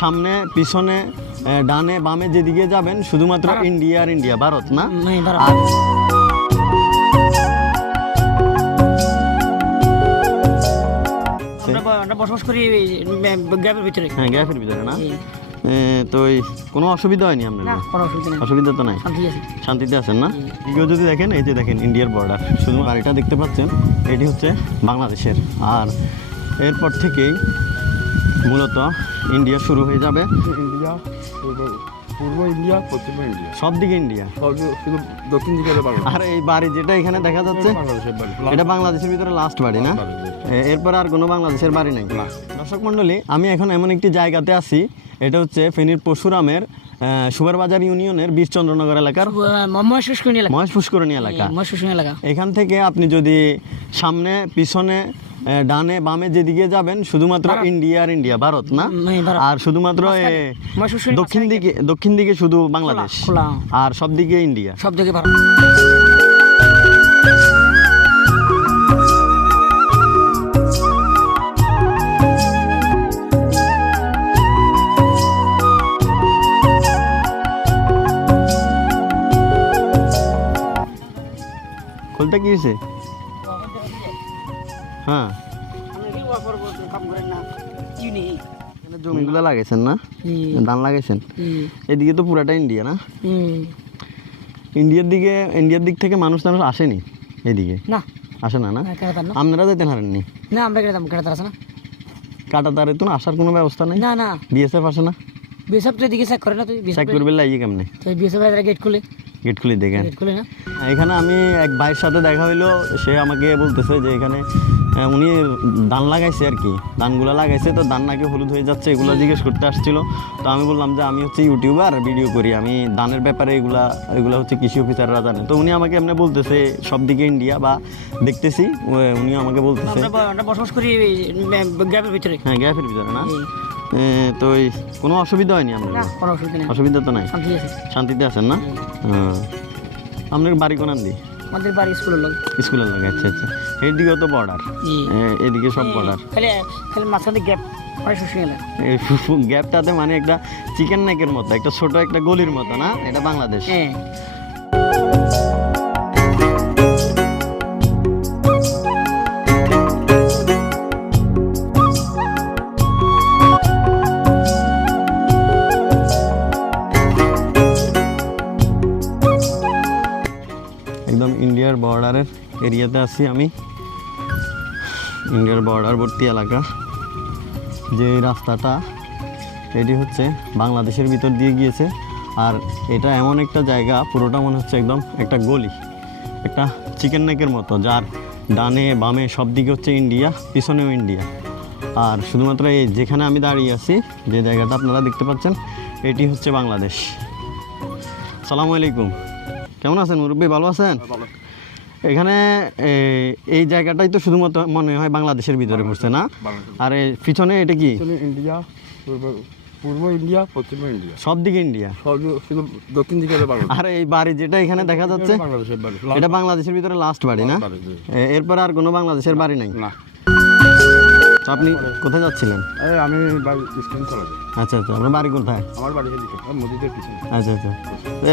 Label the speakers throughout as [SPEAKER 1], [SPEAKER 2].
[SPEAKER 1] সামনে পিছনে ডানে বামে যেদিকে যাবেন শুধুমাত্র ইন্ডিয়া আর ইন্ডিয়া ভারত না?
[SPEAKER 2] আমরা বসবাস করি গ্রামের ভিতরে।
[SPEAKER 1] হ্যাঁ গ্যাপের ভিতরে না? তো কোনো অসুবিধা হয়নি আপনার
[SPEAKER 2] অসুবিধা
[SPEAKER 1] তো নাই? শান্তিতে আছেন না? এদিকেও যদি দেখেন এই যে দেখেন ইন্ডিয়ার বর্ডার শুধু গাড়িটা দেখতে পাচ্ছেন এটি হচ্ছে বাংলাদেশের। আর এরপর থেকেই মূলত ইন্ডিয়া শুরু হয়ে যাবে।
[SPEAKER 3] ইন্ডিয়া পূর্ব ইন্ডিয়া পশ্চিম ইন্ডিয়া।
[SPEAKER 1] সব দিকে ইন্ডিয়া?
[SPEAKER 3] শুধু দক্ষিণ দিকে
[SPEAKER 1] আর এই বাড়ি যেটা এখানে দেখা যাচ্ছে এটা বাংলাদেশের ভিতরে লাস্ট বাড়ি না? এরপর আর কোনো বাংলাদেশের বাড়ি নাই। দর্শক মণ্ডলী আমি এখন এমন একটি জায়গাতে আছি এটা হচ্ছে ফেনীর পরশুরামের আহ, সুগারবাজার ইউনিয়নের বীরচন্দ্রনগর এলাকার
[SPEAKER 2] মহেশ এলাকা।
[SPEAKER 1] মহেশ পুষ্করণী এলাকা
[SPEAKER 2] এলাকা।
[SPEAKER 1] এখান থেকে আপনি যদি সামনে পিছনে ডানে বামে যেদিকে যাবেন শুধুমাত্র ইন্ডিয়া আর ইন্ডিয়া ভারত না? আর শুধুমাত্র দক্ষিণ দিকে দক্ষিণ দিকে শুধু বাংলাদেশ। আর সব দিকে ইন্ডিয়া।
[SPEAKER 2] সব দিকে ভারত।
[SPEAKER 1] খুলতে কি হয়েছে? হ্যাঁ। জমিগুলো লাগাইছেন না? ধান লাগাইছেন? এদিকে তো পুরাটা ইন্ডিয়া না? ইন্ডিয়ার দিকে ইন্ডিয়ার দিক থেকে মানুষ টানুষ আসেনি এদিকে?
[SPEAKER 2] না।
[SPEAKER 1] আসে না না?
[SPEAKER 2] কেটাতার
[SPEAKER 1] আপনারা যেতে হারেননি?
[SPEAKER 2] না আমরা কেটাতাম কেটাতার আছে না।
[SPEAKER 1] কাটা তারে তো আসার কোনো ব্যবস্থা নেই?
[SPEAKER 2] না না।
[SPEAKER 1] বিএসএফ আসে না?
[SPEAKER 2] বিএসএফ তো এদিকে চেক করে না তুই
[SPEAKER 1] চেক করবে লাগিয়ে কেমনে?
[SPEAKER 2] বিএসএফ গেট খুলে।
[SPEAKER 1] গেট খুলে দেখেন। এখানে আমি এক ভাইয়ের সাথে দেখা হইল সে আমাকে বলতেছে যে এখানে উনি ধান লাগাইছে আর কি ধানগুলো লাগাইছে তো ধান নাকি হলুদ হয়ে যাচ্ছে এগুলো জিজ্ঞেস করতে আসছিল। তো আমি বললাম যে আমি হচ্ছে ইউটিউবার ভিডিও করি আমি ধানের ব্যাপারে এগুলা এগুলো হচ্ছে কৃষি অফিসাররা জানে। তো উনি আমাকে এমনি বলতেছে সব দিকে ইন্ডিয়া বা দেখতেছি উনি আমাকে বলতেছে।
[SPEAKER 2] বসবাস করি গ্রামের ভিতরে।
[SPEAKER 1] হ্যাঁ গ্যাপের ভিতরে না? তো কোনো অসুবিধা হয়নি আপনার?
[SPEAKER 2] কোনো অসুবিধা নেই।
[SPEAKER 1] অসুবিধা তো নাই?
[SPEAKER 2] শান্তি আছে
[SPEAKER 1] শান্তিতে আছেন না? হ্যাঁ আপনার বাড়ি কোনান দি
[SPEAKER 2] আমাদের বাড়ি স্কুলের লোক
[SPEAKER 1] স্কুলের লাগে আচ্ছা আচ্ছা। এইদিকেও তো বর্ডার এদিকে সব বর্ডার
[SPEAKER 2] খালি খালি মাঝখানে গ্যাপ মানে
[SPEAKER 1] গ্যাপটাতে মানে একটা চিকেন নেকের মতো একটা ছোট একটা গলির মতো না? এটা বাংলাদেশ। একদম ইন্ডিয়ার বর্ডারের এরিয়াতে আছি আমি। ইন্ডিয়ার বর্ডারবর্তী এলাকা। যে রাস্তাটা, এটি হচ্ছে বাংলাদেশের ভিতর দিয়ে গিয়েছে। আর এটা এমন একটা জায়গা, পুরোটা মনে হচ্ছে একদম একটা গলি, একটা চিকেন নেকের মতো, যার ডানে, বামে সব দিকে হচ্ছে ইন্ডিয়া, পিছনেও ইন্ডিয়া। আর শুধুমাত্র এই যেখানে আমি দাঁড়িয়ে আছি, যে জায়গাটা আপনারা দেখতে পাচ্ছেন, এটি হচ্ছে বাংলাদেশ। সালামু আলাইকুম। কেমন আছেন মুরব্বী ভালো আছেন? এখানে এই জায়গাটাই তো শুধুমাত্র মনে হয় বাংলাদেশের ভিতরে পড়ছে না? আর পিছনে এটা কি?
[SPEAKER 3] ইন্ডিয়া পূর্ব ইন্ডিয়া পশ্চিম ইন্ডিয়া।
[SPEAKER 1] সব দিকে ইন্ডিয়া?
[SPEAKER 3] শুধু দক্ষিণ দিকে
[SPEAKER 1] আর এই বাড়ি যেটা এখানে দেখা যাচ্ছে এটা বাংলাদেশের ভিতরে লাস্ট বাড়ি না? এরপর আর কোনো বাংলাদেশের বাড়ি নাই?
[SPEAKER 3] না।
[SPEAKER 1] তো আপনি কোথায় যাচ্ছিলেন?
[SPEAKER 3] আমি স্কুল চলে
[SPEAKER 1] আচ্ছা আচ্ছা। আপনার বাড়ি কোথায়?
[SPEAKER 3] আমার বাড়ি মসজিদের পিছনে।
[SPEAKER 1] আচ্ছা আচ্ছা।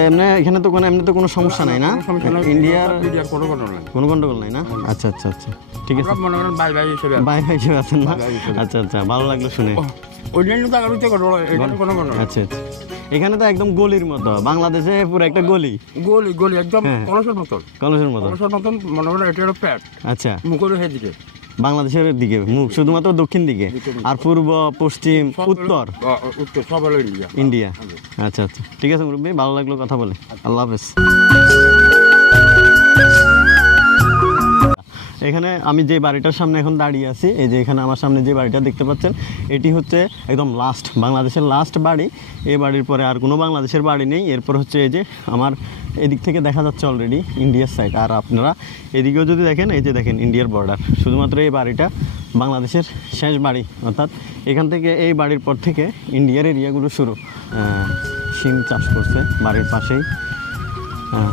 [SPEAKER 1] এমনি এখানে তো কোনো এমনি তো কোনো সমস্যা নাই না? ইন্ডিয়ার
[SPEAKER 3] কোনো কোনো নাই।
[SPEAKER 1] কোনো গন্ডগোল নাই না? আচ্ছা আচ্ছা আচ্ছা। ঠিক আছে।
[SPEAKER 3] মনে করেন ভাই ভাই হিসেবে আছি।
[SPEAKER 1] বাই হিসেবে আছেন না? আচ্ছা আচ্ছা। ভালো লাগল শুনে।
[SPEAKER 3] অন্যান্য জায়গাগুলিতে কোনো।
[SPEAKER 1] আচ্ছা আচ্ছা। এখানে তো একদম গলির মতো। বাংলাদেশে পুরো একটা গলি।
[SPEAKER 3] গলি গলি একদম
[SPEAKER 1] হ্যাঁ।
[SPEAKER 3] কলসের মতন।
[SPEAKER 1] কলসের মতো
[SPEAKER 3] কলসের মতন মনে করেন এটা হলো প্যাট।
[SPEAKER 1] আচ্ছা।
[SPEAKER 3] মুখের সেদিকে।
[SPEAKER 1] বাংলাদেশের দিকে মুখ শুধুমাত্র দক্ষিণ দিকে আর পূর্ব পশ্চিম উত্তর?
[SPEAKER 3] উত্তর সব হলো ইন্ডিয়া।
[SPEAKER 1] ইন্ডিয়া। আচ্ছা আচ্ছা। ঠিক আছে মুরব্বী ভালো লাগল কথা বলে। আল্লাহ হাফেজ। এখানে আমি যে বাড়িটার সামনে এখন দাঁড়িয়ে আছি এই যে এখানে আমার সামনে যে বাড়িটা দেখতে পাচ্ছেন এটি হচ্ছে একদম লাস্ট বাংলাদেশের লাস্ট বাড়ি। এই বাড়ির পরে আর কোনো বাংলাদেশের বাড়ি নেই। এরপর হচ্ছে এই যে আমার এদিক থেকে দেখা যাচ্ছে অলরেডি ইন্ডিয়ার সাইড আর আপনারা এদিকেও যদি দেখেন এই যে দেখেন ইন্ডিয়ার বর্ডার শুধুমাত্র এই বাড়িটা বাংলাদেশের শেষ বাড়ি অর্থাৎ এখান থেকে এই বাড়ির পর থেকে ইন্ডিয়ার এরিয়াগুলো শুরু। শিম চাষ করছে বাড়ির পাশেই। আহ,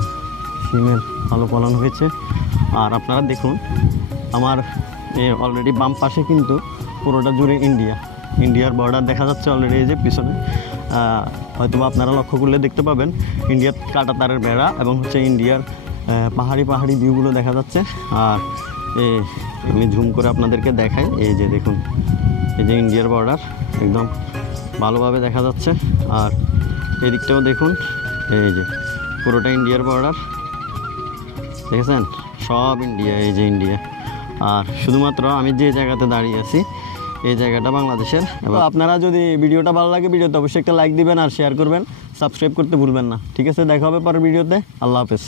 [SPEAKER 1] শিমের ভালো ফলন হয়েছে। আর আপনারা দেখুন, আমার অলরেডি বাম পাশে কিন্তু পুরোটা জুড়ে ইন্ডিয়া ইন্ডিয়ার বর্ডার দেখা যাচ্ছে অলরেডি এই যে পিছনে। হয়তো আপনারা লক্ষ্য করলে দেখতে পাবেন ইন্ডিয়ার কাটা তারের বেড়া এবং হচ্ছে ইন্ডিয়ার পাহাড়ি পাহাড়ি ভিউগুলো দেখা যাচ্ছে। আর আমি ঝুম করে আপনাদেরকে দেখাই, এই যে দেখুন, এই যে ইন্ডিয়ার বর্ডার একদম ভালোভাবে দেখা যাচ্ছে। আর এদিকটাও দেখুন, এই যে পুরোটা ইন্ডিয়ার বর্ডার দেখেছেন? সব ইন্ডিয়া, এই যে ইন্ডিয়া। আর শুধুমাত্র আমি যে জায়গাতে দাঁড়িয়ে আছি, এই জায়গাটা বাংলাদেশের। এবং আপনারা যদি ভিডিওটা ভালো লাগে, ভিডিওতে অবশ্যই একটা লাইক দিবেন আর শেয়ার করবেন। সাবস্ক্রাইব করতে ভুলবেন না। ঠিক আছে, দেখা হবে পরের ভিডিওতে। আল্লাহ হাফেজ।